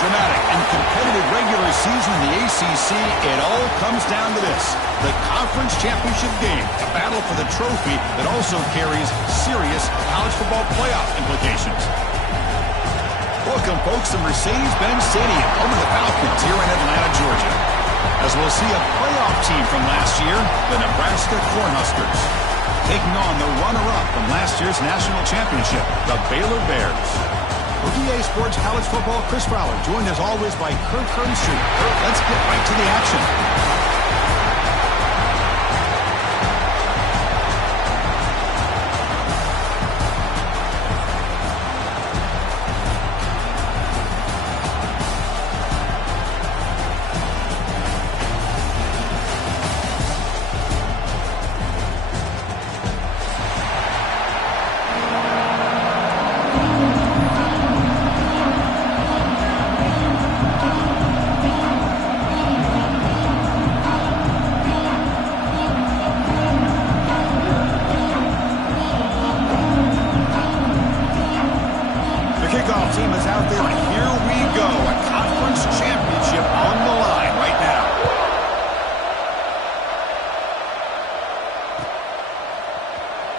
dramatic and competitive regular season in the ACC, it all comes down to this: the conference championship game, a battle for the trophy that also carries serious college football playoff implications. Welcome, folks, to Mercedes-Benz Stadium, home of the Falcons here in Atlanta, Georgia, as we'll see a playoff team from last year, the Nebraska Cornhuskers, taking on the runner-up from last year's national championship, the Baylor Bears. For EA Sports College Football, Chris Fowler, joined as always by Kirk Herbstreit. Let's get right to the action. Team is out there, and here we go. A conference championship on the line right now.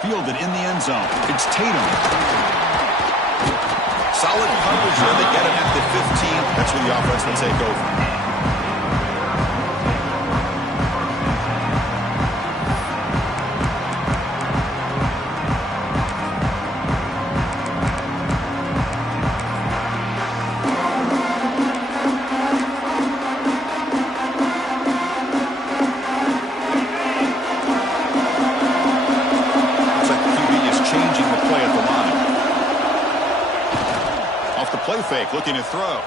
Fielded in the end zone. It's Tatum. Solid coverage here. They get him at the 15. That's where the offense will take over. Play fake, looking to throw.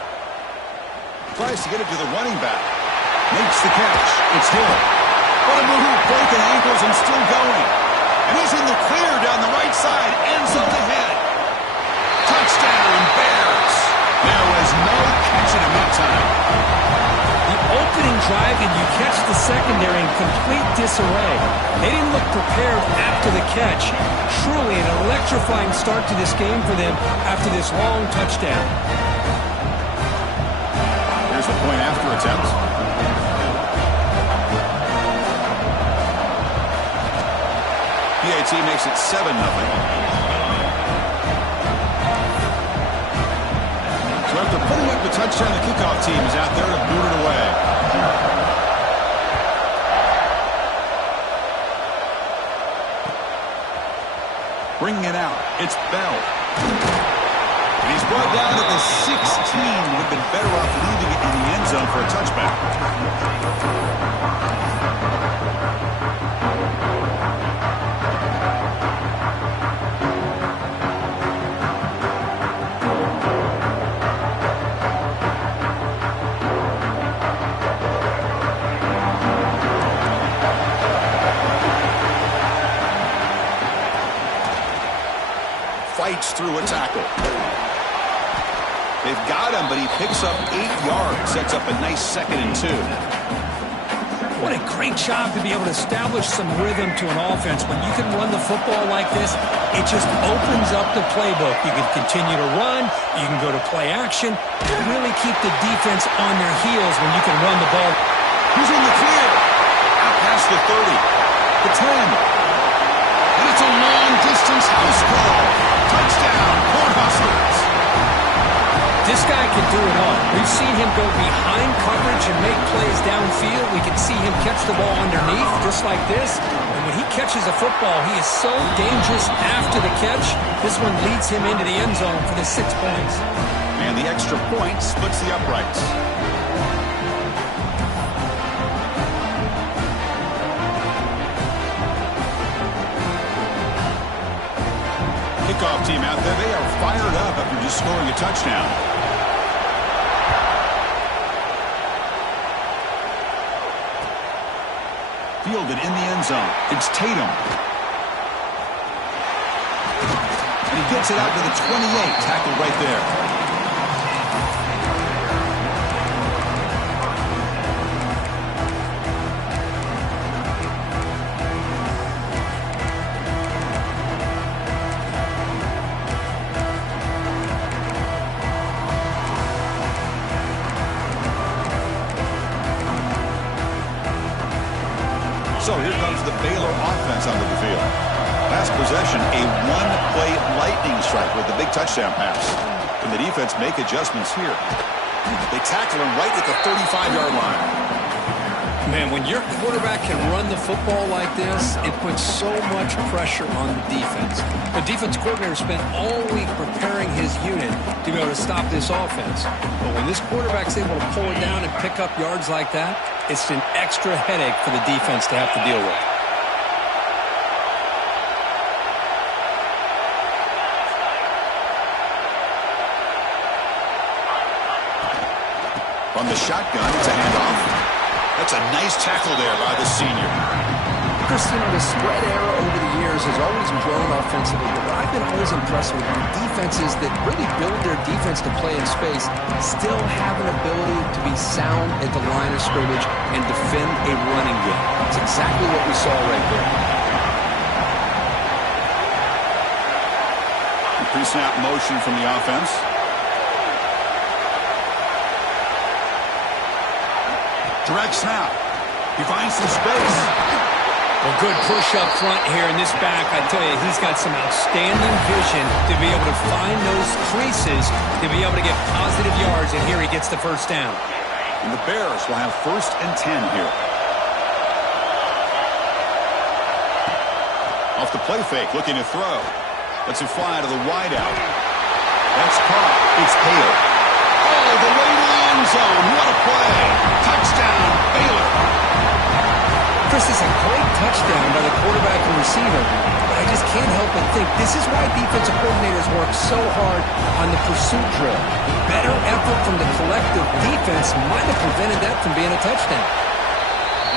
Tries to get it to the running back. Makes the catch. It's Hill. What a move, breaking ankles and still going. And he's in the clear down the right side. End zone ahead. Touchdown, Bears. There was no catching him that time. The opening drive, and you catch the secondary in complete disarray. They didn't look prepared after the catch. Truly an electrifying start to this game for them after this long touchdown. Here's the point after attempt. PAT makes it 7-0. So after putting up the touchdown, the kickoff team is out there to boot it away. Bringing it out, it's Bell. And he's brought down at the 16. Would have been better off leaving it in the end zone for a touchback. Fights through a tackle. They've got him, but he picks up 8 yards. Sets up a nice 2nd and 2. What a great job to be able to establish some rhythm to an offense. When you can run the football like this, it just opens up the playbook. You can continue to run. You can go to play action. And really keep the defense on their heels when you can run the ball. He's in the clear. Out past the 30. The 10. And it's a long-distance house call. Touchdown, Cornhuskers. This guy can do it all. We've seen him go behind coverage and make plays downfield. We can see him catch the ball underneath, just like this. And when he catches a football, he is so dangerous after the catch. This one leads him into the end zone for the 6 points. And the extra point splits the uprights. Kickoff team out there, they are fired up after just scoring a touchdown. Fielded in the end zone. It's Tatum. And he gets it out to the 28. Tackled right there. So here comes the Baylor offense onto the field. Last possession, a one-play lightning strike with the big touchdown pass. Can the defense make adjustments here? They tackle him right at the 35-yard line. Man, when your quarterback can run the football like this, it puts so much pressure on the defense. The defense coordinator spent all week preparing his unit to be able to stop this offense. But when this quarterback's able to pull it down and pick up yards like that, it's an extra headache for the defense to have to deal with. From the shotgun, it's a handoff. That's a nice tackle there by the senior. Chris, the spread era over the years has always grown offensively, but I've been always impressed with the defenses that really build their defense to play in space still have an ability to be sound at the line of scrimmage and defend a running game. It's exactly what we saw right there. Pre-snap motion from the offense. Direct snap. He finds some space. Well, good push up front here in this back. I tell you, he's got some outstanding vision to be able to find those creases, to be able to get positive yards, and here he gets the first down. And the Bears will have 1st and 10 here. Off the play fake, looking to throw. Lets it fly to the wideout. That's caught. It's Hale. Oh, the way to the end zone. What a play. Touchdown, Baylor. Chris, is a great touchdown by the quarterback and receiver, but I just can't help but think this is why defensive coordinators work so hard on the pursuit drill. Better effort from the collective defense might have prevented that from being a touchdown.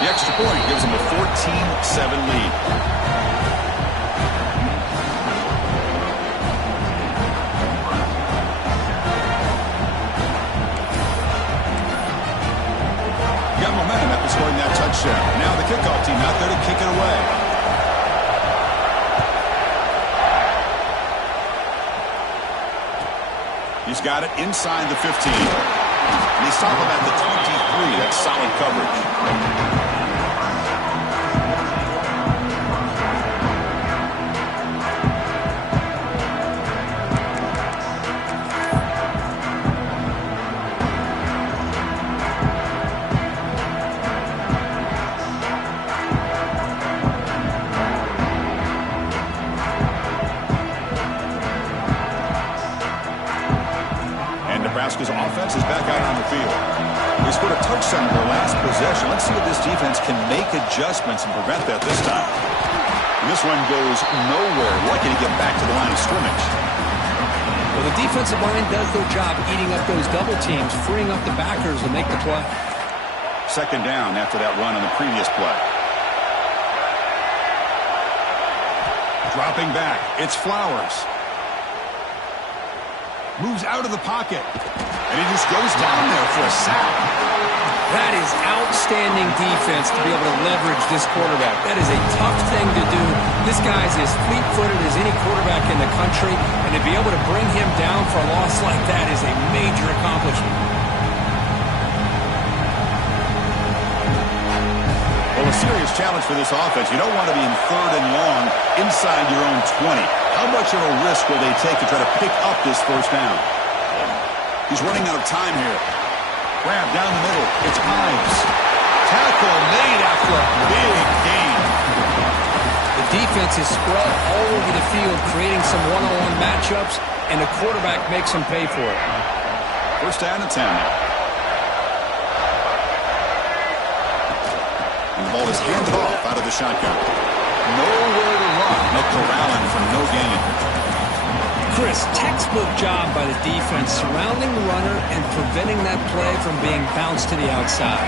The extra point gives them a 14-7 lead. Scoring that touchdown. Now the kickoff team out there to kick it away. He's got it inside the 15. And they stop him at the 23. That's solid coverage. Nebraska's offense is back out on the field. They scored a touchdown in their last possession. Let's see if this defense can make adjustments and prevent that this time. And this one goes nowhere. Lucky to get back to the line of scrimmage. Well, the defensive line does their job eating up those double teams, freeing up the backers to make the play. 2nd down after that run on the previous play. Dropping back. It's Flowers. Moves out of the pocket. And he just goes down there for a sack. That is outstanding defense to be able to leverage this quarterback. That is a tough thing to do. This guy's as fleet-footed as any quarterback in the country, and to be able to bring him down for a loss like that is a major accomplishment. Well, a serious challenge for this offense. You don't want to be in 3rd and long inside your own 20. How much of a risk will they take to try to pick up this first down? He's running out of time here. Grab down the middle. It's Himes. Tackle made after a big gain. The defense is spread all over the field, creating some one-on-one matchups, and the quarterback makes them pay for it. 1st down and 10 now. And the ball is handed off out of the shotgun. Nowhere to run. They'll corral him for no gain. Chris, textbook job by the defense surrounding the runner and preventing that play from being bounced to the outside.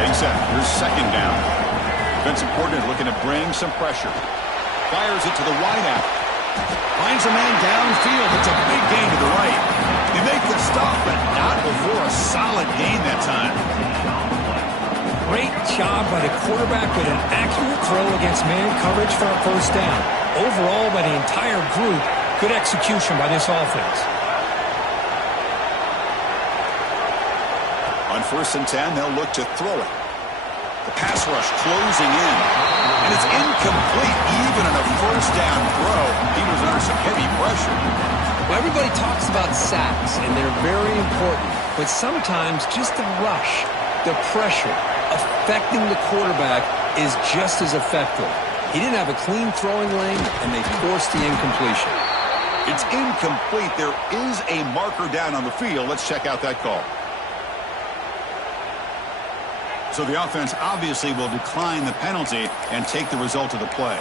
Getting set. Here's 2nd down. Defensive coordinator looking to bring some pressure. Fires it to the wideout. Finds a man downfield. It's a big gain to the right. They make the stop, but not before a solid gain that time. Great job by the quarterback with an accurate throw against man coverage for a 1st down. Overall, by the entire group, good execution by this offense. On 1st and 10, they'll look to throw it. The pass rush closing in. And it's incomplete. Even on a first down throw, he was under some heavy pressure. Well, everybody talks about sacks, and they're very important. But sometimes just the rush, the pressure, affecting the quarterback is just as effective. He didn't have a clean throwing lane, and they forced the incompletion. It's incomplete. There is a marker down on the field. Let's check out that call. So the offense obviously will decline the penalty and take the result of the play.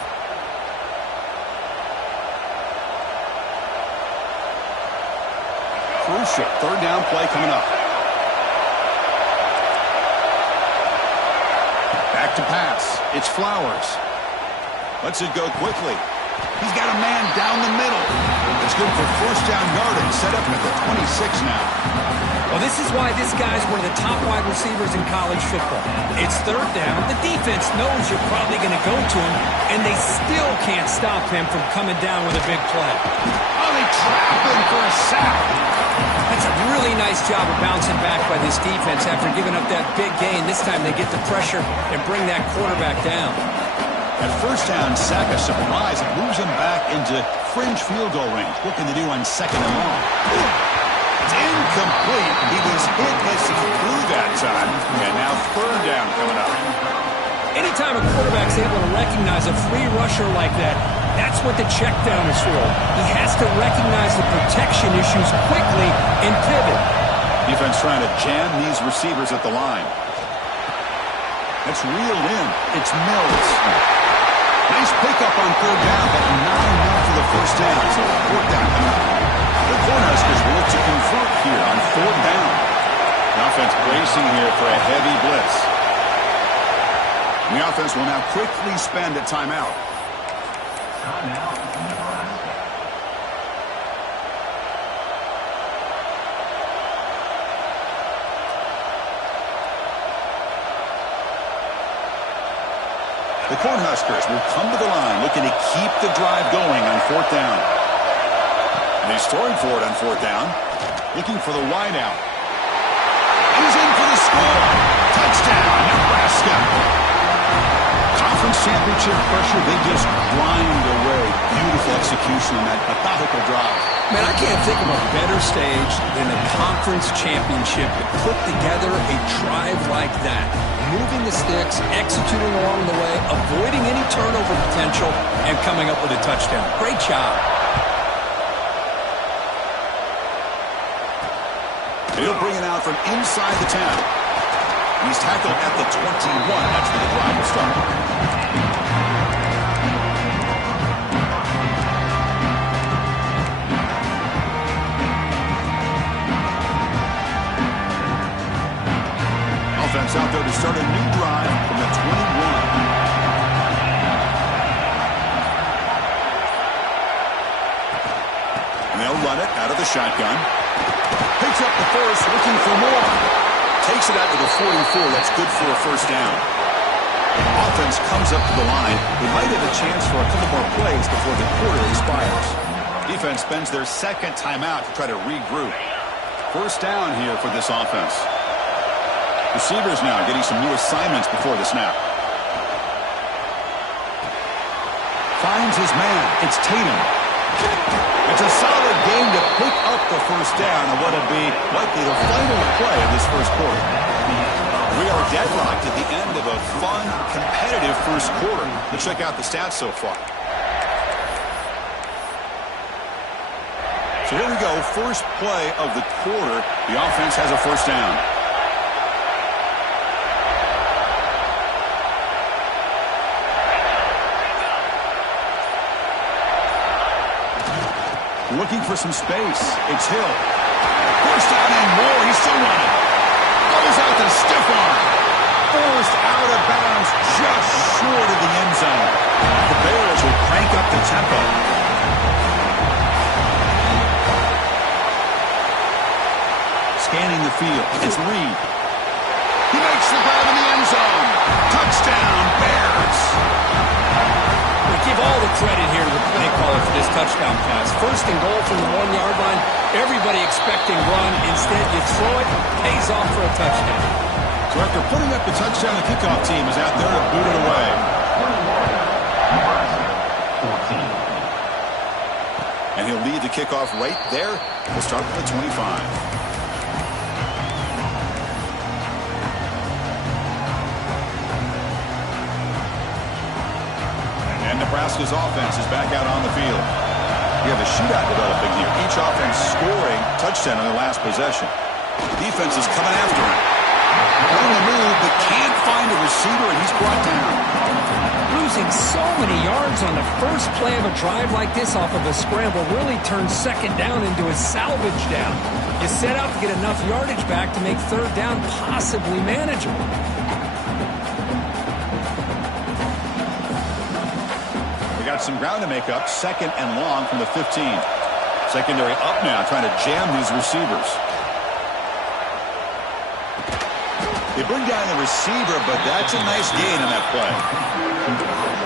Crucial third down play coming up. Back to pass. It's Flowers. Lets it go quickly. He's got a man down the middle. It's good for first down yardage. Set up at the 26 now. Well, this is why this guy's one of the top wide receivers in college football. It's third down. The defense knows you're probably going to go to him, and they still can't stop him from coming down with a big play. Oh, they trap him for a sack. That's a really nice job of bouncing back by this defense after giving up that big gain. This time they get the pressure and bring that quarterback down. At first down, sack a surprise. It moves him back into fringe field goal range. Looking to do on second and long. It's incomplete. He was hit as he threw that time. And now third down coming up. Anytime a quarterback's able to recognize a free rusher like that, that's what the check down is for. He has to recognize the protection issues quickly and pivot. Defense trying to jam these receivers at the line. That's reeled in. It's Mills. Nice pickup on third down, but not enough for the first down. So fourth down coming up. The Cornhuskers will look to convert here on fourth down. The offense bracing here for a heavy blitz. The offense will now quickly spend a timeout. The Cornhuskers will come to the line looking to keep the drive going on fourth down. And he's throwing for it on fourth down. Looking for the wide out. And he's in for the score. Touchdown, Nebraska. Conference championship pressure, they just grind away. Beautiful execution on that methodical drive. Man, I can't think of a better stage than a conference championship to put together a drive like that. Moving the sticks, executing along the way, avoiding any turnover potential, and coming up with a touchdown. Great job. They'll bring it out from inside the 10. He's tackled at the 21. That's where the drive will start. Offense out there to start a new drive from the 21. And they'll run it out of the shotgun. Picks up the first, looking for more. Takes it out to the 44. That's good for a first down. Offense comes up to the line. They might have a chance for a couple more plays before the quarter expires. Defense spends their second timeout to try to regroup. First down here for this offense. Receivers now getting some new assignments before the snap. Finds his man. It's Tatum. It's a solid game to pick up the first down on what will be likely the final play of this first quarter. We are deadlocked at the end of a fun, competitive first quarter. Let's check out the stats so far. So here we go. First play of the quarter. The offense has a first down. Looking for some space. It's Hill. First down and more. He's still running. Goes out the stiff arm. Forced out of bounds just short of the end zone. The Bears will crank up the tempo. Scanning the field. It's Reed. He makes the grab in the end zone. Touchdown, Bears. Give all the credit here to the play caller for this touchdown pass. First and goal from the 1 yard line. Everybody expecting run. Instead, you throw it, pays off for a touchdown. So After putting up the touchdown, the kickoff team is out there to boot it away. And he'll lead the kickoff right there. We'll start with the 25. And Nebraska's offense is back out on the field. We have a shootout developing here. Each offense scoring touchdown on their last possession. The defense is coming after him. On the move, but can't find a receiver, and he's brought down. Losing so many yards on the first play of a drive like this off of a scramble really turns second down into a salvage down. You set out to get enough yardage back to make third down possibly manageable. We got some ground to make up, second and long from the 15. Secondary up now, trying to jam these receivers. They bring down the receiver, but that's a nice gain on that play.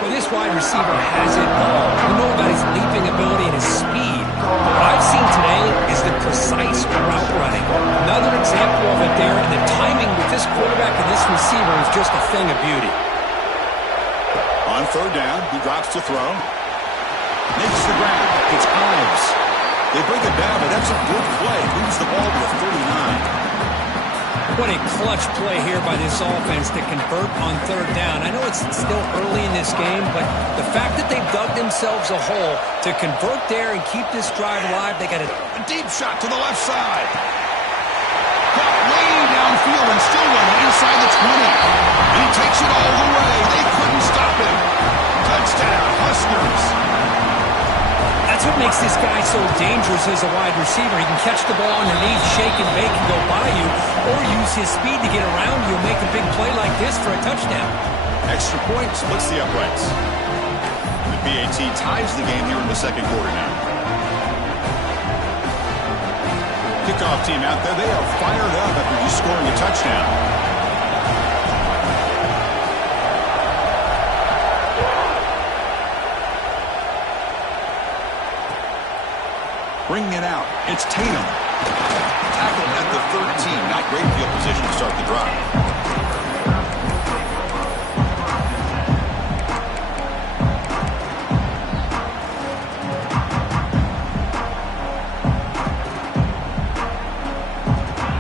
Well, this wide receiver has it all. We know about his leaping ability and his speed. But what I've seen today is the precise route running. Another example of it there, and the timing with this quarterback and this receiver is just a thing of beauty. On third down, he drops to throw. Makes the ground. It's Ives. They bring it down, but that's a good play. Moves the ball to the 39. What a clutch play here by this offense to convert on third down. I know it's still early in this game, but the fact that they've dug themselves a hole to convert there and keep this drive alive, they got a deep shot to the left side. Caught way downfield and still running inside the 20. He takes it all the way. They couldn't stop him. Touchdown, Huskers. That's what makes this guy so dangerous as a wide receiver. He can catch the ball underneath, shake and bake and go by you, or use his speed to get around you and make a big play like this for a touchdown. Extra point splits the uprights. The BAT ties the game here in the second quarter now. Kickoff team out there. They are fired up after just scoring a touchdown. Bringing it out. It's Tatum. Tackled at the 13. Not great field position to start the drive.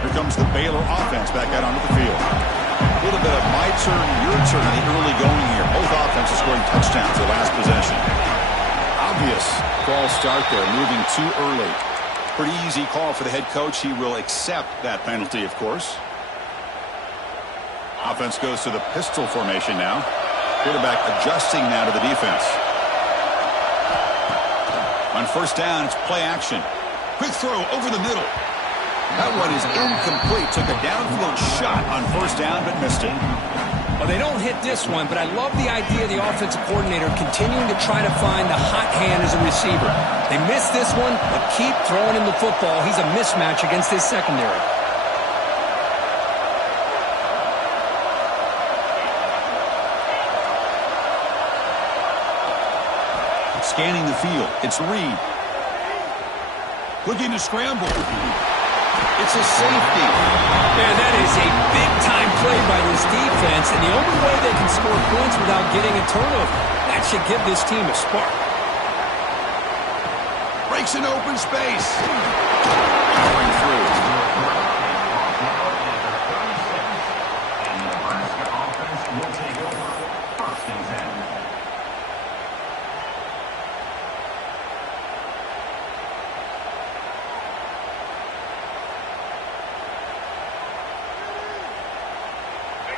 Here comes the Baylor offense back out onto the field. A little bit of my turn, your turn in the early going here. Both offenses scoring touchdowns their last possession. Obvious false start there, moving too early. Pretty easy call for the head coach. He will accept that penalty, of course. Offense goes to the pistol formation now. Quarterback adjusting now to the defense. On first down, it's play action. Quick throw over the middle. That one is incomplete. Took a downfield shot on first down, but missed it. Well, they don't hit this one, but I love the idea of the offensive coordinator continuing to try to find the hot hand as a receiver. They missed this one, but keep throwing him the football. He's a mismatch against his secondary. Scanning the field. It's Reed. Looking to scramble. It's a safety. Man, that is a big-time play by this defense, and the only way they can score points without getting a turnover. That should give this team a spark. Breaks an open space. Going through.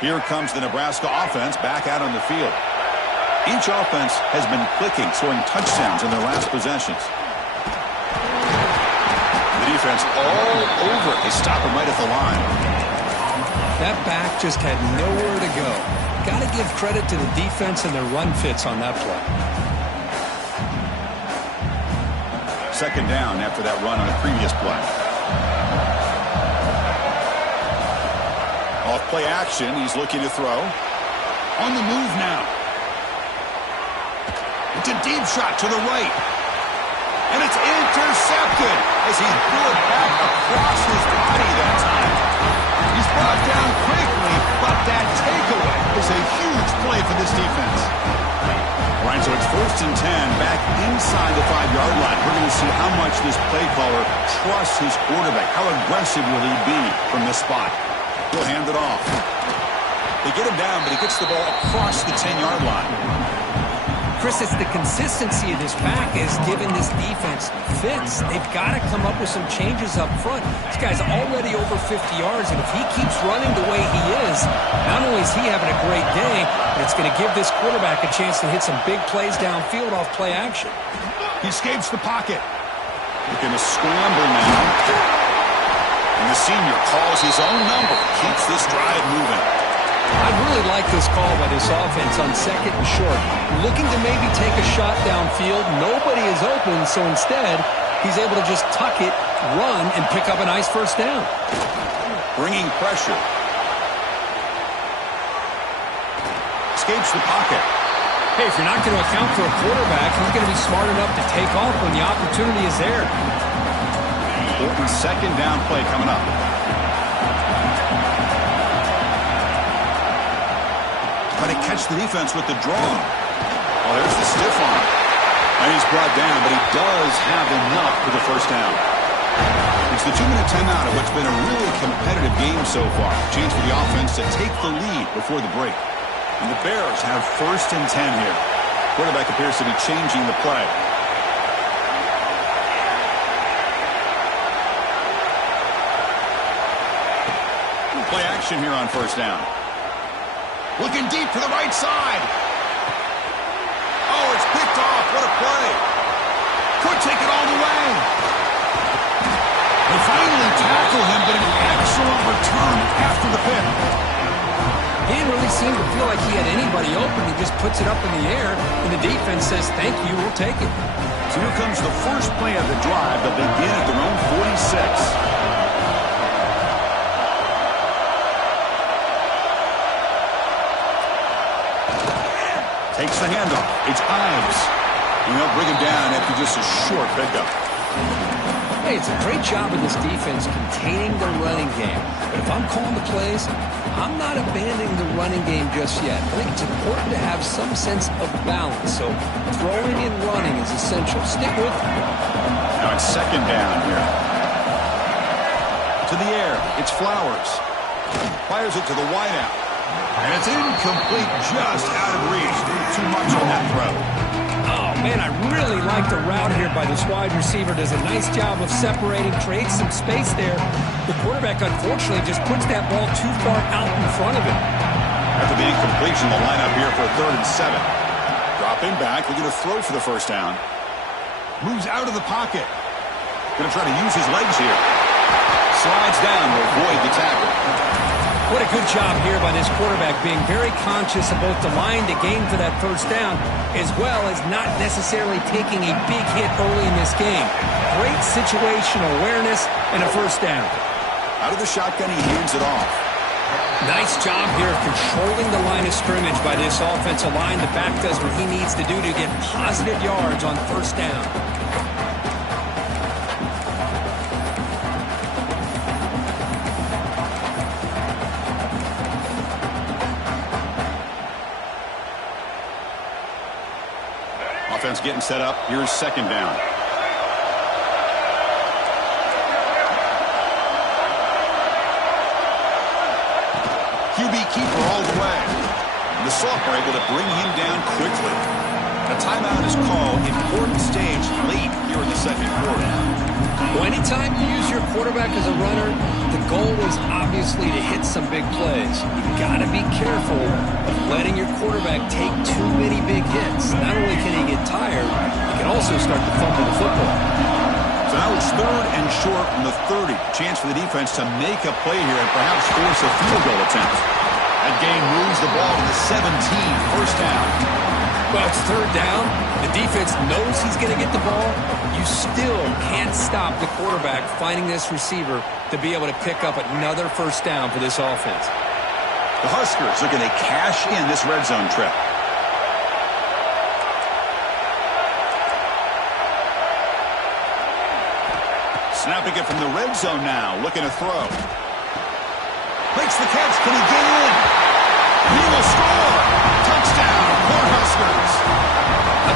Here comes the Nebraska offense back out on the field. Each offense has been clicking, scoring touchdowns in their last possessions. The defense all over it. They stop him right at the line. That back just had nowhere to go. Got to give credit to the defense and their run fits on that play. Second down after that run on the previous play. Off play action, he's looking to throw. On the move now. It's a deep shot to the right. And it's intercepted as he threw it back across his body that time. He's brought down quickly, but play for this defense. All right, so it's 1st and 10, back inside the 5-yard line. We're going to see how much this play caller trusts his quarterback. How aggressive will he be from this spot? He'll hand it off. They get him down, but he gets the ball across the 10-yard line. Chris, it's the consistency of this back is giving this defense fits. They've got to come up with some changes up front. This guy's already over 50 yards, and if he keeps running the way he is, not only is he having a great day, but it's going to give this quarterback a chance to hit some big plays downfield off play action. He escapes the pocket. Looking to scramble now. And the senior calls his own number, keeps this drive moving. I really like this call by this offense on 2nd and short. Looking to maybe take a shot downfield. Nobody is open, so instead, he's able to just tuck it, run, and pick up a nice first down. Bringing pressure. Escapes the pocket. Hey, if you're not going to account for a quarterback, he's going to be smart enough to take off when the opportunity is there. Important 2nd down play coming up. Try to catch the defense with the draw. Oh, there's the stiff arm. And he's brought down, but he does have enough for the first down. It's the 2-minute timeout of what's been a really competitive game so far. Chance for the offense to take the lead before the break. And the Bears have 1st and 10 here. Quarterback appears to be changing the play. Play action here on 1st down. Looking deep to the right side. Oh, it's picked off. What a play. Could take it all the way. They finally tackle him, but an excellent return after the pick. He didn't really seem to feel like he had anybody open. He just puts it up in the air, and the defense says, thank you, we'll take it. So here comes the first play of the drive. They'll begin at their own 46. Takes the handoff. It's Ives. And they'll bring him down after just a short pickup. Hey, it's a great job of this defense containing the running game. But if I'm calling the plays, I'm not abandoning the running game just yet. I think it's important to have some sense of balance. So throwing and running is essential. Stick with it. Now it's 2nd down here. To the air. It's Flowers. Fires it to the wideout. And it's incomplete, just out of reach. Too much on that throw. Oh, man, I really like the route here by this wide receiver. Does a nice job of separating, creates some space there. The quarterback, unfortunately, just puts that ball too far out in front of him. After the incompletion, the lineup here for 3rd and 7. Dropping back, looking to throw for the first down. Moves out of the pocket. Going to try to use his legs here. Slides down to avoid the tackle. What a good job here by this quarterback, being very conscious of both the line to gain for that first down, as well as not necessarily taking a big hit early in this game. Great situational awareness and a first down. Out of the shotgun, he hands it off. Nice job here of controlling the line of scrimmage by this offensive line. The back does what he needs to do to get positive yards on first down. Offense getting set up. Here's 2nd down. QB keeper all the way. The Soft are able to bring him down quickly. A timeout is called. Important stage late here in the 2nd quarter. Well, anytime you use your quarterback as a runner, the goal is obviously to hit some big plays. You've got to be careful of letting your quarterback take too many big hits. Not only can he get tired, he can also start to fumble the football. So now it's 3rd and short from the 30. Chance for the defense to make a play here and perhaps force a field goal attempt. That game moves the ball to the 17. First down. Well, it's 3rd down. The defense knows he's going to get the ball. You still can't stop the quarterback finding this receiver to be able to pick up another first down for this offense. The Huskers are going to cash in this red zone trip. Snapping it from the red zone now, looking to throw. Makes the catch. Can he get in? He will score.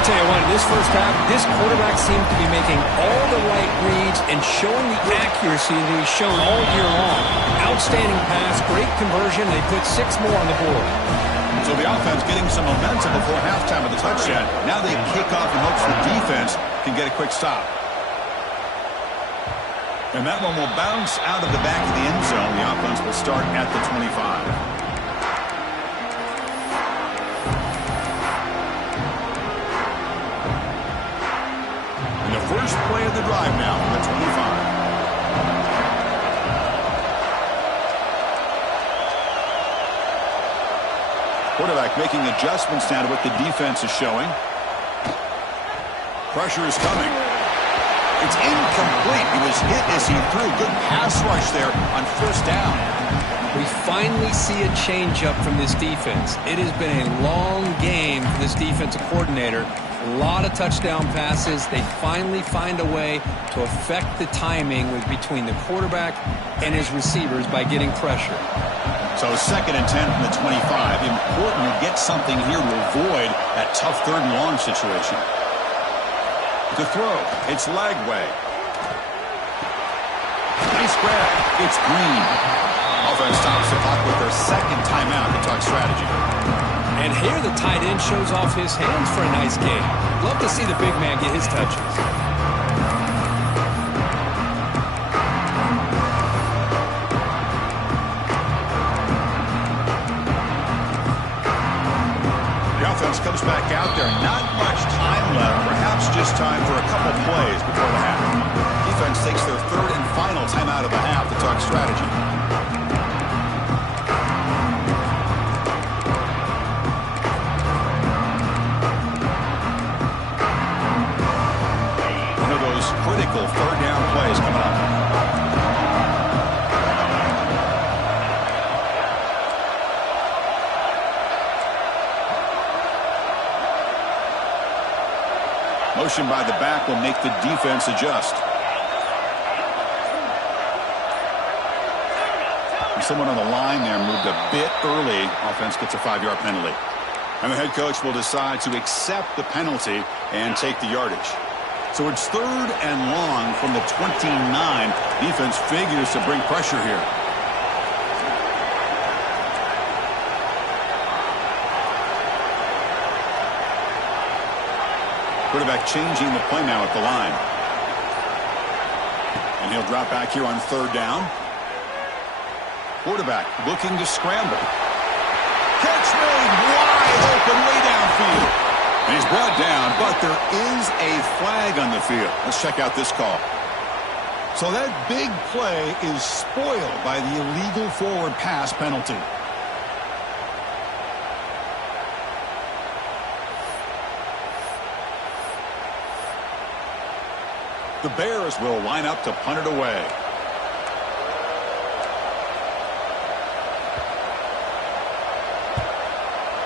tell you what, in this first half, this quarterback seems to be making all the right reads and showing the accuracy that he's shown all year long. Outstanding pass, great conversion. They put 6 more on the board. So the offense getting some momentum before halftime of the touchdown. Now they kick off in hopes the defense can get a quick stop. And that one will bounce out of the back of the end zone. The offense will start at the 25. First play of the drive now from the 25. Quarterback making adjustments now to what the defense is showing. Pressure is coming. It's incomplete. He was hit as he threw. Good pass rush there on first down. We finally see a change-up from this defense. It has been a long game for this defensive coordinator. A lot of touchdown passes. They finally find a way to affect the timing between the quarterback and his receivers by getting pressure. So 2nd and 10 from the 25. Important to get something here to avoid that tough 3rd and long situation. To throw, it's Lagway. Nice grab. It's Green. Offense stops the clock with their 2nd timeout to talk strategy. And here the tight end shows off his hands for a nice game. Love to see the big man get his touches. The offense comes back out there. Not much time left. Perhaps just time for a couple plays before the half. Defense takes their 3rd and final timeout of the half to talk strategy. Critical 3rd down plays coming up. Motion by the back will make the defense adjust. And someone on the line there moved a bit early. Offense gets a 5-yard penalty. And the head coach will decide to accept the penalty and take the yardage. So it's 3rd and long from the 29. Defense figures to bring pressure here. Quarterback changing the play now at the line. And he'll drop back here on 3rd down. Quarterback looking to scramble. Catch made wide open way downfield. And he's brought down, but there is a flag on the field. Let's check out this call. So that big play is spoiled by the illegal forward pass penalty. The Bears will line up to punt it away.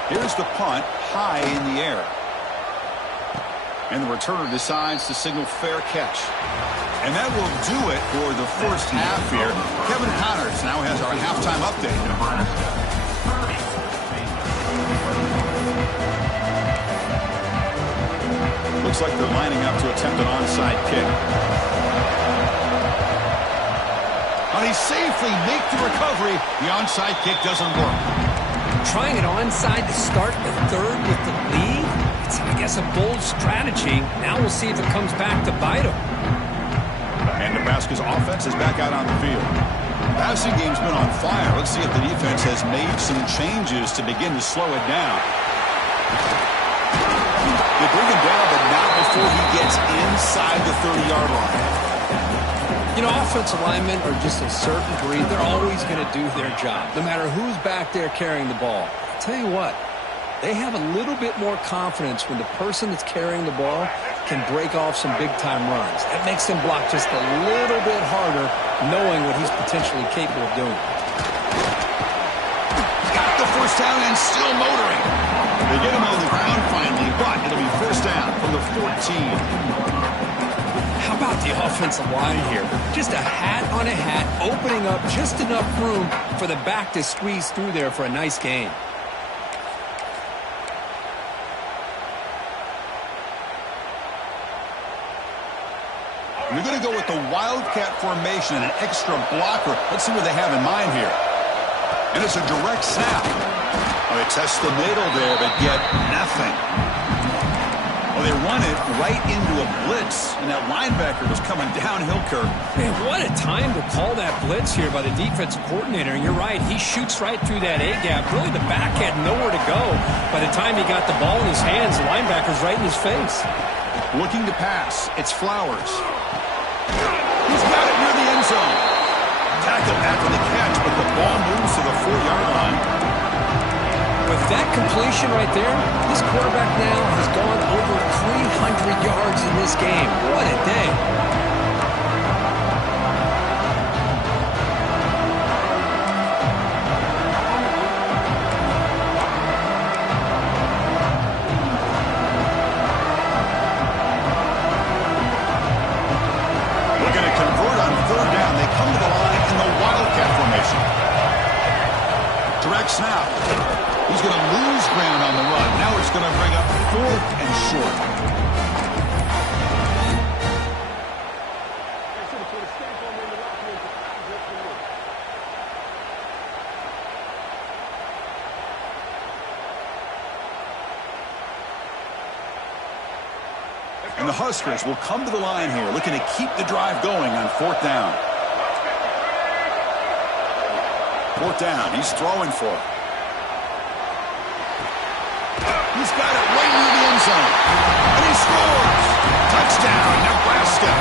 Here's the punt high in the air. And the returner decides to signal fair catch. And that will do it for the first half here. Kevin Connors now has our halftime update. Looks like they're lining up to attempt an onside kick. But he safely makes the recovery. The onside kick doesn't work. Trying it onside to start the 3rd with the lead? It's, I guess, a bold strategy. Now we'll see if it comes back to bite him. And Nebraska's offense is back out on the field. Passing game's been on fire. Let's see if the defense has made some changes to begin to slow it down. They bring him down, but not before he gets inside the 30-yard line. You know, offensive linemen are just a certain breed. They're always going to do their job, no matter who's back there carrying the ball. I'll tell you what, they have a little bit more confidence when the person that's carrying the ball can break off some big-time runs. That makes them block just a little bit harder, knowing what he's potentially capable of doing. Got the first down and still motoring. They get him on the ground finally, but it'll be first down from the 14. How about the offensive line here? Just a hat on a hat, opening up just enough room for the back to squeeze through there for a nice gain. They're going to go with the Wildcat formation and an extra blocker. Let's see what they have in mind here. And it's a direct snap. Oh, they test the middle there, but get nothing. Well, they run it right into a blitz, and that linebacker was coming downhill, Kirk. Man, what a time to call that blitz here by the defensive coordinator. And you're right, he shoots right through that A-gap. Really, the back had nowhere to go. By the time he got the ball in his hands, the linebacker's right in his face. Looking to pass. It's Flowers. He's got it near the end zone. Tackled after the catch, but the ball moves to the 4-yard line. With that completion right there, this quarterback now has gone over 300 yards in this game. What a day. Snap. He's going to lose ground on the run. Now it's going to bring up 4th and short. And the Huskers will come to the line here, looking to keep the drive going on 4th down. 4th down. He's throwing for it. He's got it right near the end zone. And he scores. Touchdown, Nebraska.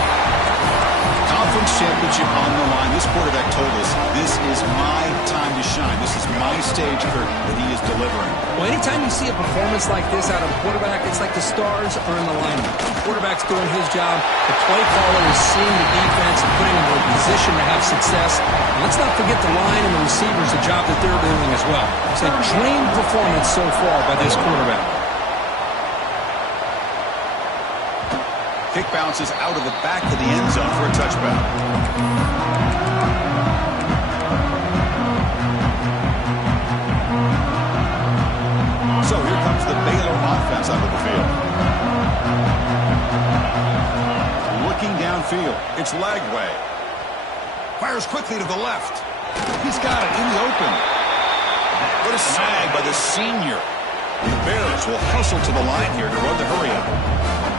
Conference championship on the line. This quarterback told us, this is my time to shine. This is my stage, Kirk, that he is delivering. Well, anytime you see a performance like this out of a quarterback, it's like the stars are in alignment. The quarterback's doing his job. The play caller is seeing the defense and putting them in a position to have success. And let's not forget the line and the receivers, the job that they're doing as well. It's a dream performance so far by this quarterback. Kick bounces out of the back of the end zone for a touchback. So here comes the Baylor offense out of the field. Looking downfield. It's Lagway. Fires quickly to the left. He's got it in the open. What a snag by the senior. The Bears will hustle to the line here to run the hurry up.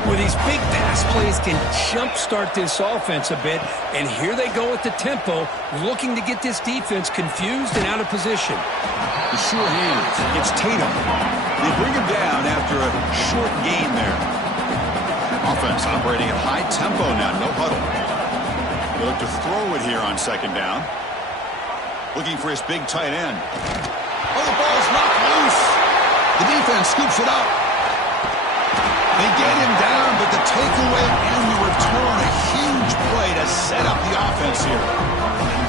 Well, these big pass plays can jumpstart this offense a bit, and here they go with the tempo, looking to get this defense confused and out of position. The sure hands. It's Tatum. They bring him down after a short gain there. Offense operating at high tempo now, no huddle. They look to throw it here on 2nd down. Looking for his big tight end. Oh, the ball's knocked loose. The defense scoops it up. They get him down, but the takeaway and the return, a huge play to set up the offense here.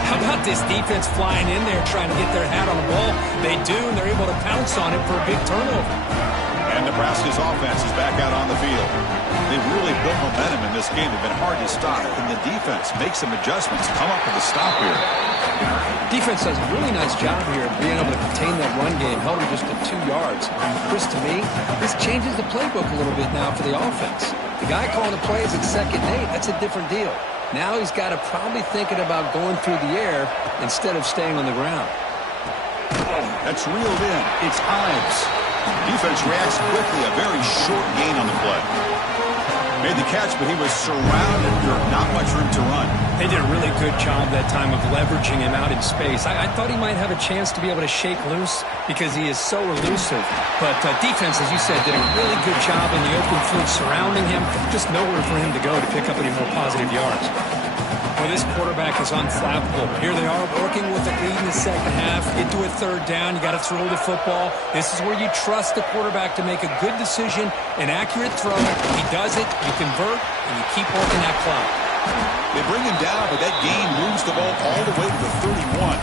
How about this defense flying in there trying to get their hat on the ball? They do, and they're able to pounce on it for a big turnover. And Nebraska's offense is back out on the field. They've really built momentum in this game. They've been hard to stop, and the defense makes some adjustments, come up with a stop here. Defense does a really nice job here of being able to contain that run game, held him just to 2 yards. Chris, to me, this changes the playbook a little bit now for the offense. The guy calling the plays at 2nd and 8, that's a different deal. Now he's got to probably thinking about going through the air instead of staying on the ground. That's reeled in. It's Ives. Defense reacts quickly. A very short gain on the play. Made the catch, but he was surrounded. There's not much room to run. They did a really good job that time of leveraging him out in space. I thought he might have a chance to be able to shake loose because he is so elusive. But defense, as you said, did a really good job in the open field surrounding him. Just nowhere for him to go to pick up any more positive yards. Well, this quarterback is unflappable. Here they are working with the lead in the 2nd half. Get to a 3rd down. You got to throw the football. This is where you trust the quarterback to make a good decision, an accurate throw. He does it, you convert, and you keep working that clock. They bring him down, but that gain moves the ball all the way to the 31.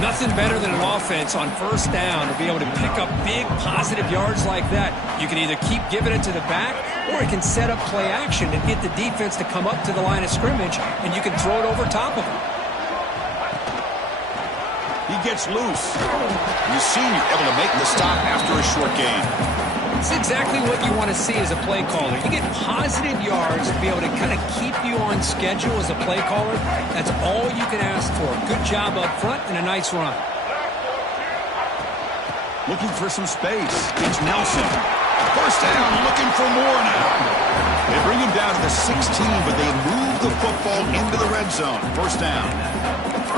Nothing better than an offense on 1st down to be able to pick up big positive yards like that. You can either keep giving it to the back, or it can set up play action and get the defense to come up to the line of scrimmage, and you can throw it over top of them. He gets loose. The senior able to make the stop after a short gain. That's exactly what you want to see as a play caller. You get positive yards to be able to kind of keep you on schedule as a play caller. That's all you can ask for. Good job up front and a nice run. Looking for some space. It's Nelson. First down, looking for more now. They bring him down to the 16, but they move the football into the red zone. First down.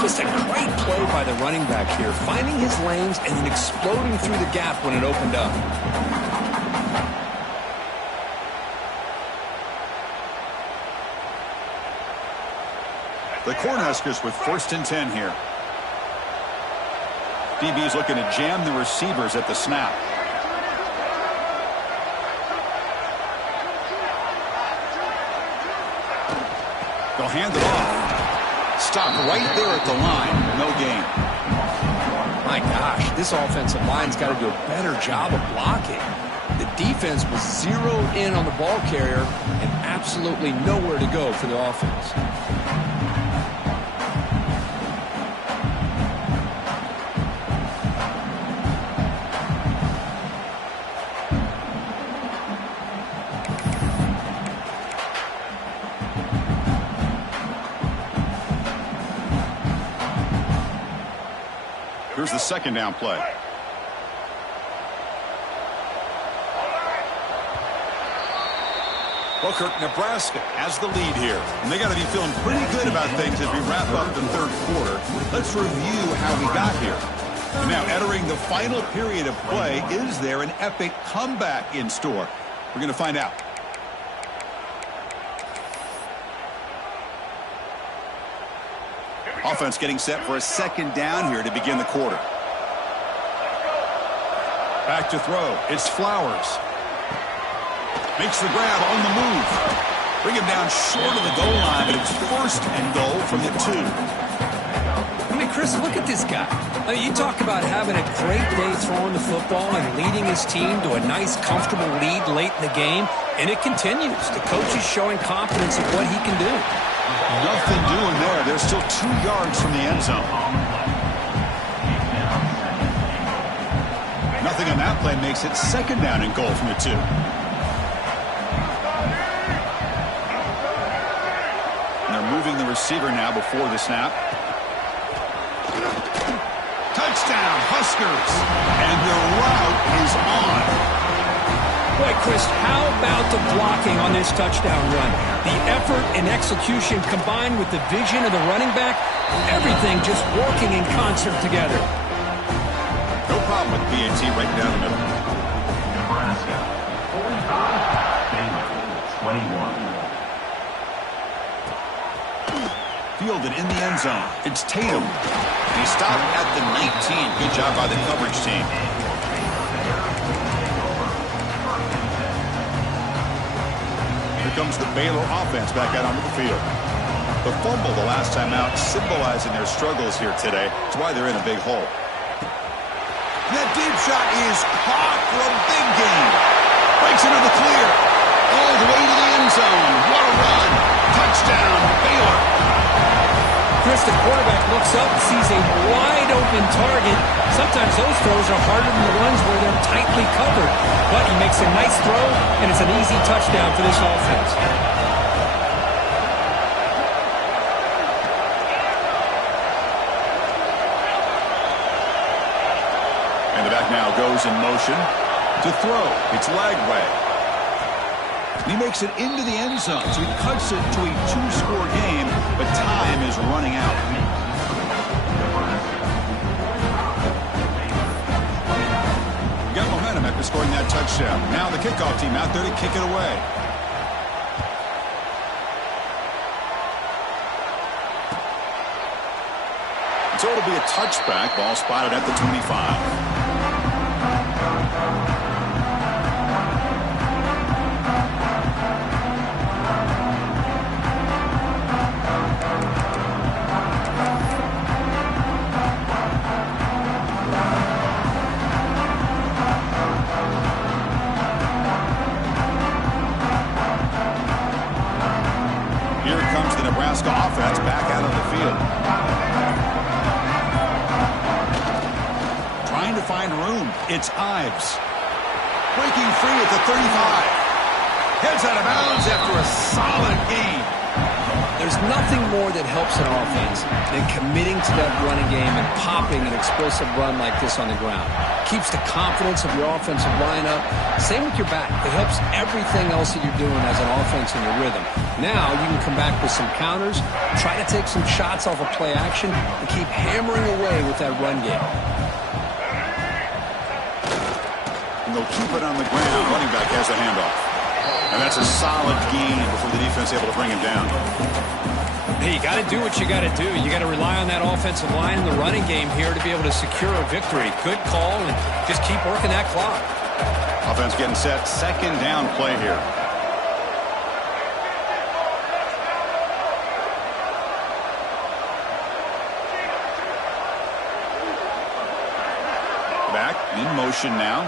Just a great play by the running back here, finding his lanes and then exploding through the gap when it opened up. The Cornhuskers with 1st and 10 here. DB's looking to jam the receivers at the snap. They'll hand it off. Stop right there at the line. No gain. My gosh, this offensive line's got to do a better job of blocking. The defense was zeroed in on the ball carrier and absolutely nowhere to go for the offense. Here's the 2nd down play. Well, Kirk, Nebraska has the lead here. And they got to be feeling pretty good about things as we wrap up the 3rd quarter. Let's review how we got here. And now, entering the final period of play, is there an epic comeback in store? We're going to find out. Offense getting set for a 2nd down here to begin the quarter. Back to throw. It's Flowers. Makes the grab on the move. Bring him down short of the goal line, but it's 1st and goal from the 2. I mean, Chris, look at this guy. I mean, you talk about having a great day throwing the football and leading his team to a nice, comfortable lead late in the game, and it continues. The coach is showing confidence in what he can do. Nothing doing there. They're still 2 yards from the end zone. Nothing on that play makes it 2nd down and goal from the 2. And they're moving the receiver now before the snap. Touchdown, Huskers. And the route is on. Boy, Chris, how about the blocking on this touchdown run? The effort and execution combined with the vision of the running back, everything just working in concert together. No problem with PAT right down the middle. Nebraska, 45, Baylor, 21. Fielded in the end zone. It's Tatum. He stopped at the 19. Good job by the coverage team. Here comes the Baylor offense back out onto the field. The fumble the last time out symbolizing their struggles here today. That's why they're in a big hole. That deep shot is caught for a big gain. Breaks into the clear. All the way to the end zone. What a run. Touchdown, Baylor. Chris, the quarterback looks up, sees a wide-open target. Sometimes those throws are harder than the ones where they're tightly covered. But he makes a nice throw, and it's an easy touchdown for this offense. And the back now goes in motion to throw. It's Lagway. He makes it into the end zone, so he cuts it to a 2-score game, but time is running out. We got momentum after scoring that touchdown. Now the kickoff team out there to kick it away. So it'll be a touchback. Ball spotted at the 25. Nebraska offense back out on the field. Trying to find room. It's Ives. breaking free at the 35. Heads out of bounds after a solid gain. There's nothing more that helps an offense than committing to that running game and popping an explosive run like this on the ground. Keeps the confidence of your offensive line up. Same with your back. It helps everything else that you're doing as an offense in your rhythm. Now you can come back with some counters, try to take some shots off of play action, and keep hammering away with that run game. And they'll keep it on the ground. Running back has the handoff. And that's a solid gain before the defense able to bring him down. Hey, you got to do what you got to do. You got to rely on that offensive line in the running game here to be able to secure a victory. Good call, and just keep working that clock. Offense getting set. Second down play here. Back in motion now.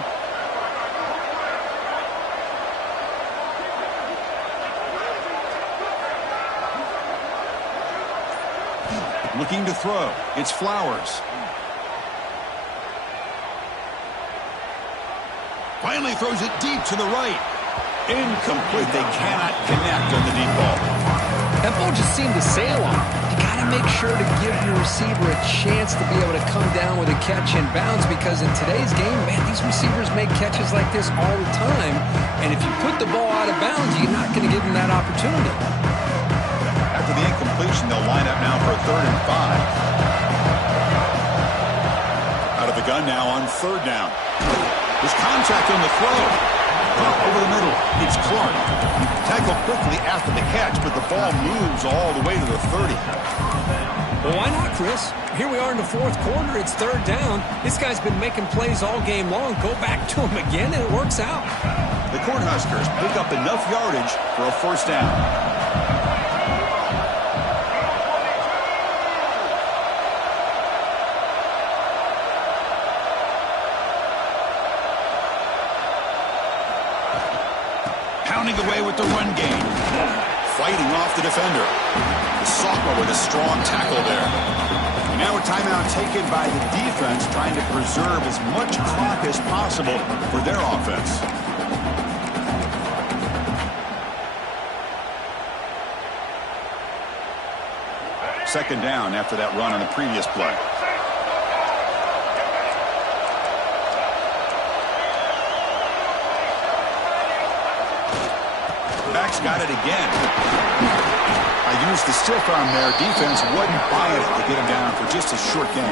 Looking to throw. It's Flowers. Finally throws it deep to the right. Incomplete. They cannot connect on the deep ball. That ball just seemed to sail on. You got to make sure to give your receiver a chance to be able to come down with a catch in bounds, because in today's game, man, these receivers make catches like this all the time. And if you put the ball out of bounds, you're not going to give them that opportunity. After the incompletion, they'll line up now for a 3rd and 5. Out of the gun now on 3rd down. There's contact on the throw. Up over the middle. It's Clark. Tackled quickly after the catch, but the ball moves all the way to the 30. Well, why not, Chris? Here we are in the 4th quarter. It's 3rd down. This guy's been making plays all game long. Go back to him again, and it works out. The Cornhuskers pick up enough yardage for a 1st down. Away with the run game. Fighting off the defender. The sophomore with a strong tackle there. And now a timeout taken by the defense, trying to preserve as much clock as possible for their offense. Second down after that run on the previous play. Got it again. I used the stiff arm there. Defense wasn't buying it to get him down for just a short gain.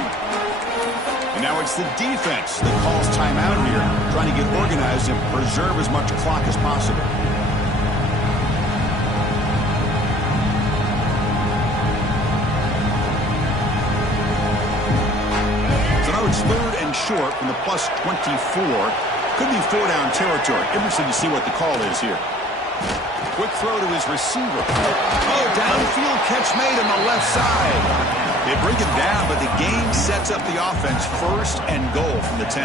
And now it's the defense that calls timeout here, trying to get organized and preserve as much clock as possible. So now it's 3rd and short from the plus 24. Could be 4-down territory. Interesting to see what the call is here. Quick throw to his receiver. Oh, downfield catch made on the left side. They bring him down, but the game sets up the offense 1st and goal from the 10.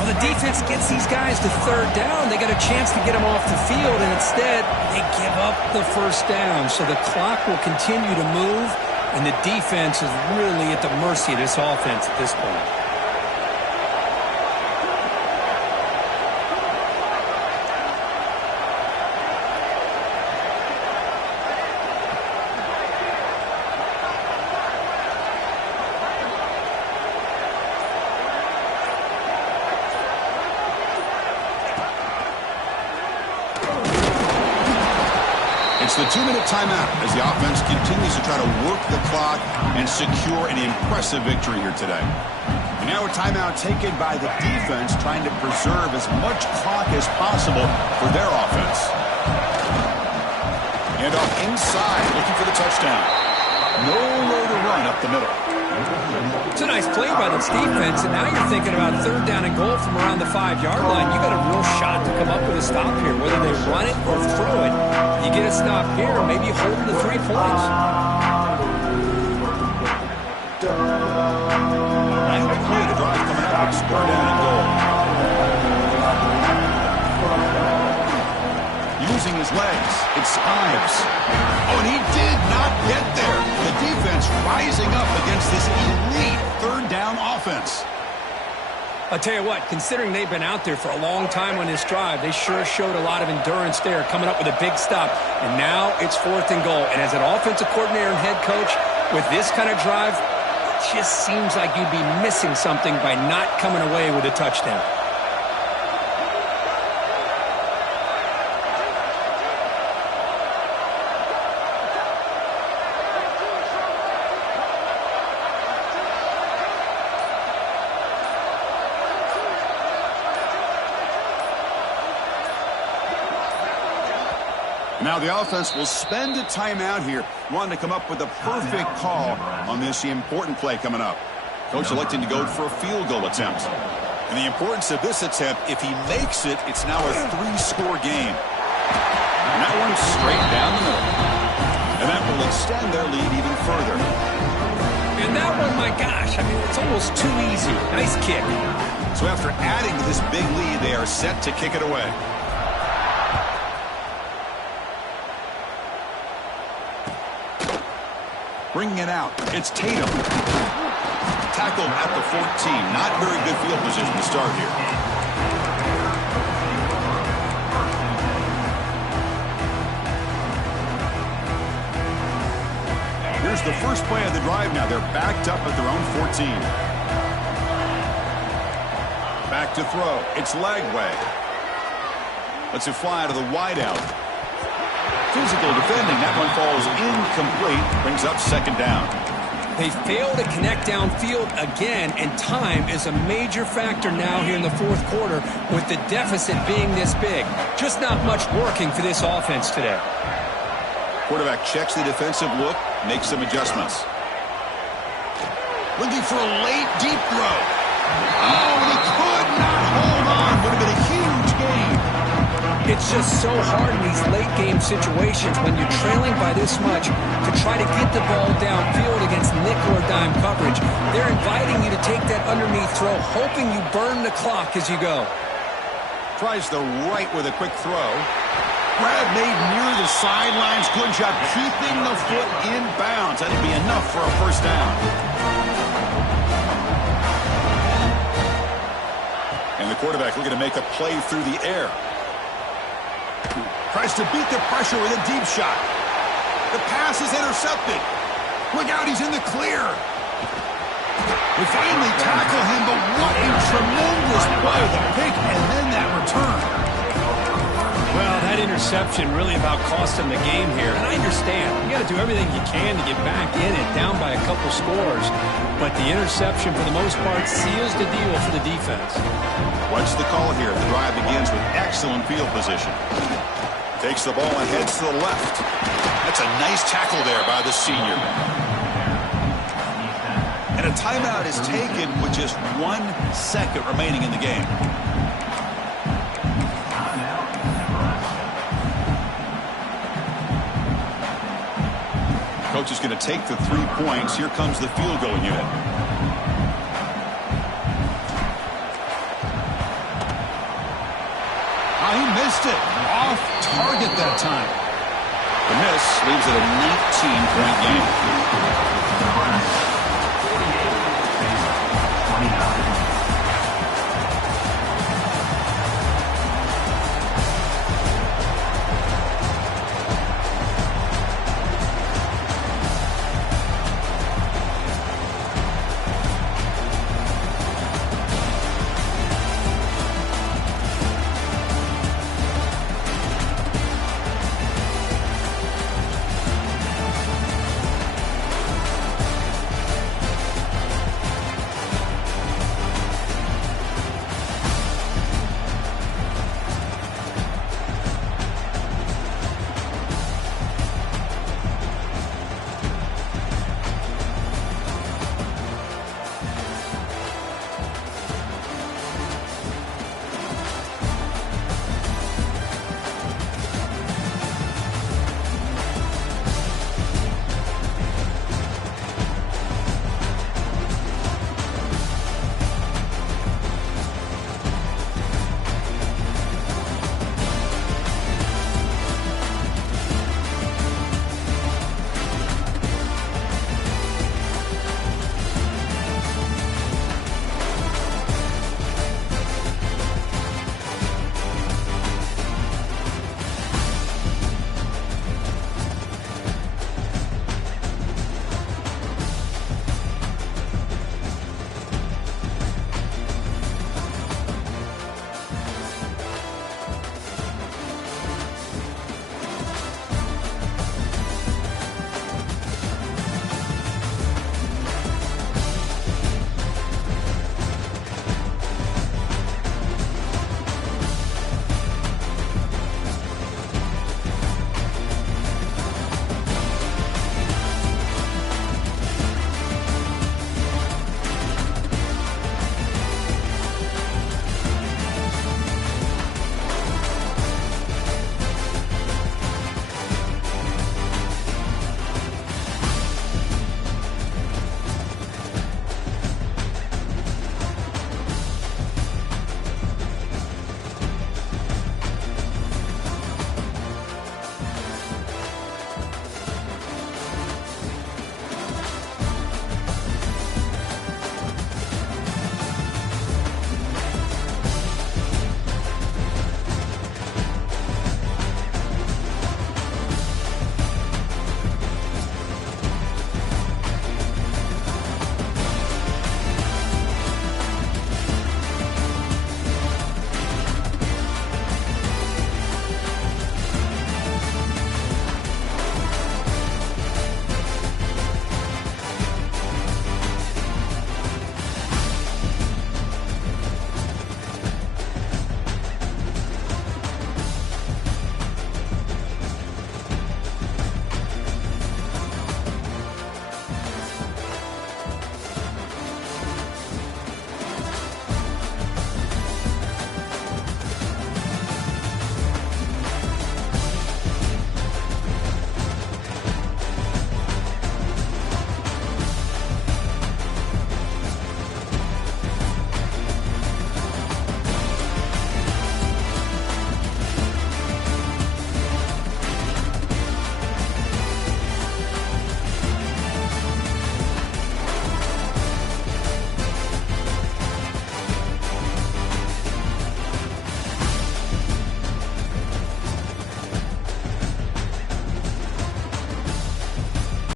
Well, the defense gets these guys to 3rd down. They got a chance to get them off the field, and instead they give up the 1st down. So the clock will continue to move, and the defense is really at the mercy of this offense at this point. It's the 2-minute timeout as the offense continues to try to work the clock and secure an impressive victory here today. And now a timeout taken by the defense, trying to preserve as much clock as possible for their offense. And off inside, looking for the touchdown. Nowhere to run up the middle. It's a nice play by this defense, and now you're thinking about 3rd down and goal from around the 5-yard line. You got a real shot to come up with a stop here, whether they run it or throw it. You get a stop here, maybe hold them to 3 points. And the play of the drive coming up. It's 3rd down and goal. Using his legs, it's Ives. Oh, and he did not get there. The defense rising up against this elite 3rd down offense. I'll tell you what, considering they've been out there for a long time on this drive, they sure showed a lot of endurance there, coming up with a big stop. And now it's 4th and goal. And as an offensive coordinator and head coach, with this kind of drive, it just seems like you'd be missing something by not coming away with a touchdown. Now the offense will spend a timeout here, wanting to come up with the perfect call on this important play coming up. Coach electing to go for a field goal attempt. And the importance of this attempt, if he makes it, it's now a 3-score game. And that one's straight down the middle. And that will extend their lead even further. And that one, my gosh, I mean, it's almost too easy. Nice kick. So after adding to this big lead, they are set to kick it away. Bringing it out, it's Tatum. Tackled at the 14. Not very good field position to start here. Here's the first play of the drive now. They're backed up at their own 14. Back to throw. It's Lagway. Lets it fly out of the wideout. Physical defending. That one falls incomplete. Brings up 2nd down. They fail to connect downfield again, and time is a major factor now here in the 4th quarter with the deficit being this big. Just not much working for this offense today. Quarterback checks the defensive look, makes some adjustments. Looking for a late, deep throw. Oh, and he could not hold on. Would have been a huge gain. It's just so hard in these late-game situations when you're trailing by this much to try to get the ball downfield against nickel or dime coverage. They're inviting you to take that underneath throw, hoping you burn the clock as you go. Tries the right with a quick throw. Grab made near the sidelines. Good job keeping the foot in bounds. That'll be enough for a 1st down. And the quarterback looking to make a play through the air. Tries to beat the pressure with a deep shot. The pass is intercepted. Look out, he's in the clear. We finally tackle him, but what a tremendous play. The pick and then that return. Well, that interception really about cost him the game here. And I understand. You got to do everything you can to get back in it, down by a couple scores. But the interception, for the most part, seals the deal for the defense. What's the call here? The drive begins with excellent field position. Takes the ball and heads to the left. That's a nice tackle there by the senior. And a timeout is taken with just 1 second remaining in the game. Coach is going to take the 3 points. Here comes the field goal unit. He missed it. Off target that time. The miss leaves it a 19-point game.